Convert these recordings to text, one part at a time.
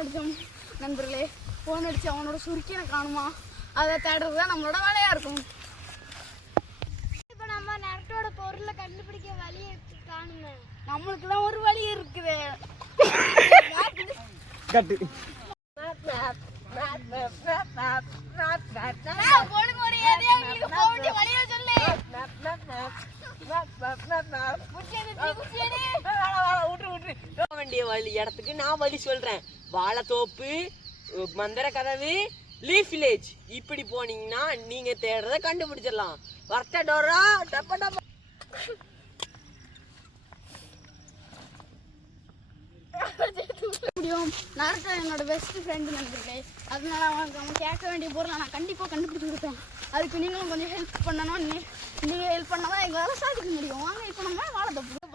அடிச்சோம் நண்பர்களே. ஃபோன் அடிச்சு அவனோட சுருக்கினை காணுமா, அதை தேடுறது தான் நம்மளோட வேலையாக இருக்கும். இப்போ நம்ம நரட்டோட பொருளை கண்டுபிடிக்க வழியை காணுங்க. நம்மளுக்கு தான் ஒரு வழி இருக்குது. வேண்டிய வழி இடத்துக்கு நான் வழி சொல்றேன். வாழைத்தோப்பு, மந்திர கதவு, லீஃப் வில்லேஜ். இப்படி போனீங்கன்னா நீங்க தேடுறத கண்டுபிடிச்சிடலாம். வர்த்த டோரா டப்ப டப்ப. நரட்டோ என்னோட பெஸ்ட் ஃப்ரெண்டு நண்பர்களே. அதனால அவன் கேட்க வேண்டிய பொருளை நான் கண்டிப்பாக கண்டுபிடிச்சி கொடுப்பேன். அதுக்கு நீங்களும் கொஞ்சம் ஹெல்ப் பண்ணணும். நீங்கள் ஹெல்ப் பண்ணால் எங்களால் சாதிக்க முடியும். வாங்க இப்போ நம்ம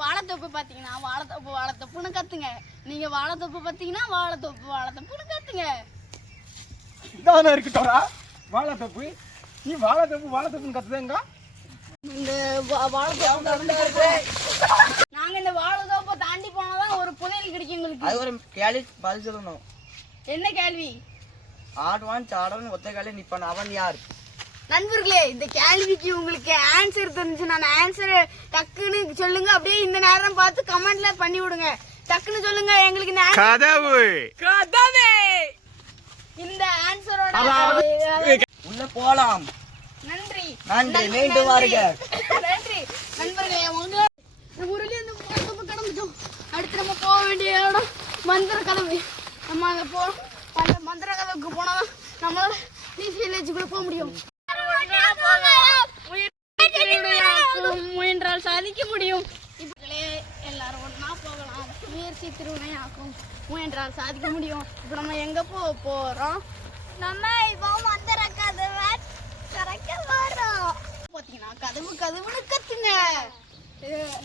வாழைத்தோப்பு பார்த்தீங்கன்னா வாழைத்தோப்புன்னு கற்றுங்க. நீங்கள் வாழைத்தோப்பு பார்த்தீங்கன்னா வாழைத்தோப்புன்னு கற்றுங்க. இதான இருக்கட்டோரா வாழைத்தோப்பு. நீ வாழைத்தோப்புன்னு கற்றுதேங்க. இந்த வாழைத்தோப்பு நாங்கள் இந்த வாழைத்தோப்பை தாண்டி போனாதான் ஒரு புதையல் கிடைக்கும் எங்களுக்கு. அது ஒரு கேள்வி பதில் சொல்லணும். என்ன கேள்வி? ஆடுவான் ஒத்த கேள்வி நிப்பான், அவன் யார்? நண்பர்களே, இந்த கேள்விக்கு உங்களுக்கு ஆன்சர் தெரிஞ்சு நான் ஆன்சர் டக்குன்னு சொல்லுங்க. அப்படியே இந்த நேரம் பார்த்து கமெண்ட்ல பண்ணி விடுங்க. டக்குன்னு சொல்லுங்க எங்களுக்கு இந்த கதவு. இந்த ஆன்சரோட உள்ள போலாம். நன்றி மீண்டும் வருக. நன்றி நண்பர்களே. உங்க ஊர்ல இருந்து கடந்துட்டோம். அடுத்து நம்ம போக வேண்டிய இடம் மந்திர கதவு. நம்ம அந்த மந்திர கதவுக்கு போனாதான் நம்மளோட லீஃப் வில்லேஜுக்குள்ள போக முடியும். முயன்றால் சாதிக்க முடியும். இப்போலே எல்லாரும் ஒன்றா போகலாம். முயற்சி திருவினையாக்கும். முயன்றால் சாதிக்க முடியும். இப்போ நம்ம எங்க போறோம்? நம்ம இப்போ மந்திர கதவை திறக்க வரோம். பார்த்தீங்கன்னா கதவுன்னு கத்துங்க.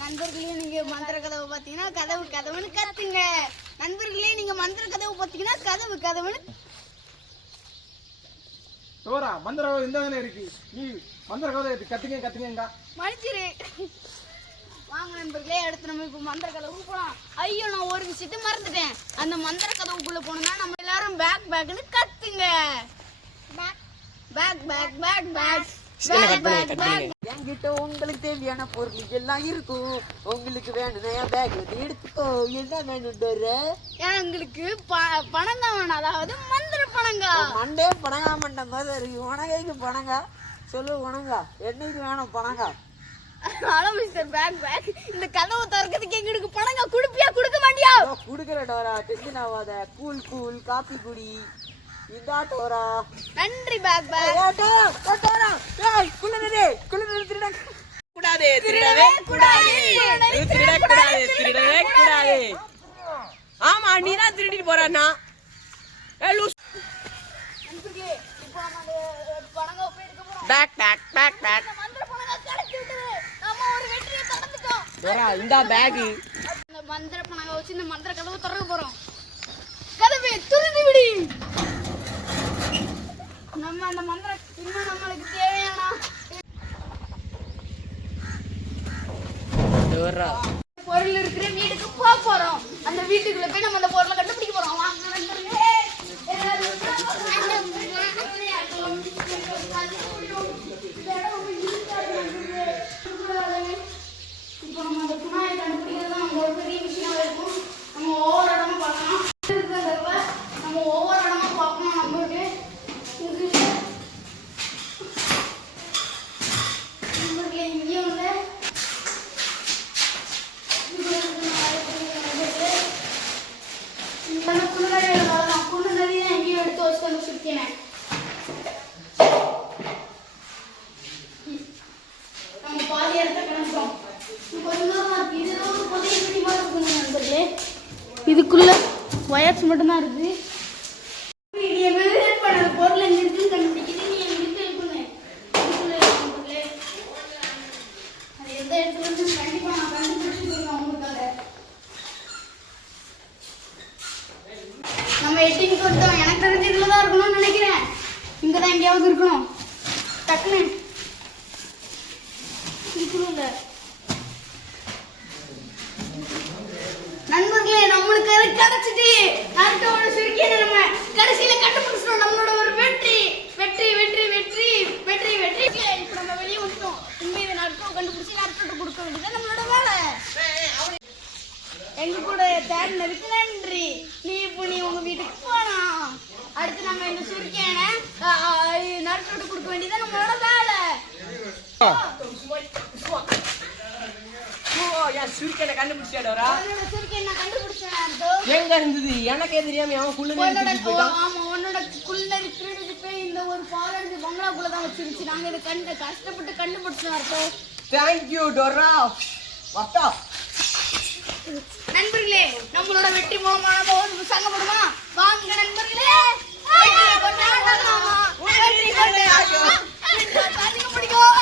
நண்பர்களே, நீங்க மந்திர கதவை பார்த்தீங்கன்னா கதவுன்னு கத்துங்க. நண்பர்களே, நீங்க மந்திர கதவு பார்த்தீங்கன்னா கதவுன்னு தோரா மந்திர கதவு இந்த தானே இருக்கு. நீ மந்திர கதவை கத்துங்க மன்னிச்சிரு. வாங்க நண்பர்களே, அடுத்து நம்ம இப்போ மந்திர கதவுக்கு போகலாம். ஐயோ, நான் ஒரு விஷயத்த மறந்துட்டேன். அந்த மந்திர கதவுக்குள்ள போனோம்னா நம்ம எல்லாரும் பேக்னு கத்துங்க. பேக். என்கிட்ட உங்களுக்கு தேவையான பொருள் எல்லாம் இருக்கும். உங்களுக்கு வேணும்னா பேக் எடுத்துக்கோ. என்ன வேணும்? எங்களுக்கு பணம் தான் வேணும். அதாவது மந்திர பணங்க. மண்டே பணங்கா மாதிரி இருக்கு. உனக்கு பணங்கா சொல்லு. உனங்கா என்னைக்கு வேணும் பணங்கா? பேக். இந்த கதவை திறக்கிறதுக்கு எங்களுக்கு பணங்க குடுப்பியா கொடுக்க மாட்டியா? குடுக்கற டோரா. டென்ஷன் ஆகாத. கூல் காபி குடி. இதா டோரா. நன்றி பேக். திருடவே கூடாது. ஆமா, நீதான் திருடிட்டு போறானா? இந்த பேக் மந்திர பணங்க வச்சு இந்த மந்திர கதவை திறக்க போறோம். கதவை துறந்து விடு. நம்ம அந்த மந்திர இன்னும் நம்மளுக்கு தேவையான பொருள் இருக்கிற வீட்டுக்கு போக போறோம். அந்த வீட்டுக்குள்ள போய் நம்ம அந்த பொருளை கண்டுபிடிக்க போறோம். இப்போ நம்ம அந்த குணாயை கண்டுபிடிக்கிறது தான் நம்ம ஒரு பெரிய விஷயம் இருக்கும். நம்ம ஒவ்வொரு இடமும் பார்க்கலாம். நம்ம ஒவ்வொரு இடமும் பார்க்கணும். நம்மளுக்கு இங்கேயும் வந்து குண்டு நதியை எங்கேயும் எடுத்து வச்சு வந்து சுத்தினேன். நம்ம பாதி இடத்த கிடந்தோம். இதுக்குள்ள ஒயர்ஸ் மட்டும்தான் இருக்கு. பொருள் எங்க இருக்குன்னு கண்டுபிடிக்கிறது. நீ எங்களுக்கு ஹெல்ப் பண்ணு. அது எந்த இடத்துல இருந்து கண்டிப்பா நான் கண்டுபிடிச்சிருக்கேன் உங்களுக்காக. நம்ம எட்டிங் கொடுத்தோம். எனக்கு தெரிஞ்சு இதுலதான் இருக்கணும்னு நினைக்கிறேன். இங்கதான் எங்கேயாவது இருக்கணும். டக்குன்னு இருக்குல்ல நண்பர்களே, நம்மளுக்கு கிடைச்சிட்டு நரட்டோட சுருக்கிய தேடினதுக்கு நன்றி. நீ உங்க வீட்டுக்கு போலாம். அடுத்து நம்ம இந்த சுருக்கேனை நடுத்தோடு கொடுக்க வேண்டியதான் நம்மளோட வேலை. என் சுருக்கனை கண்டுபிடிச்சா டோரா? உன்னோட சுருக்கேன் நான் கண்டுபிடிச்சேன். எங்க இருந்தது எனக்கே தெரியாம அவன் உன்னோட குள்ளரி திருடிட்டு போய் இந்த ஒரு பாலடைஞ்ச பங்களாக்குள்ளதான் வச்சிருச்சு. நாங்க இதை கஷ்டப்பட்டு கண்டுபிடிச்சோம். Thank you Dora. வட்டா நண்பர்களே, நம்மளோட வெற்றி மூலமா நம்ம ஒரு சங்கப்படுமா? வாங்க நண்பர்களே, வெற்றி கொண்டாடலாம். வெற்றி கொண்டாடலாம். பிடிக்கும்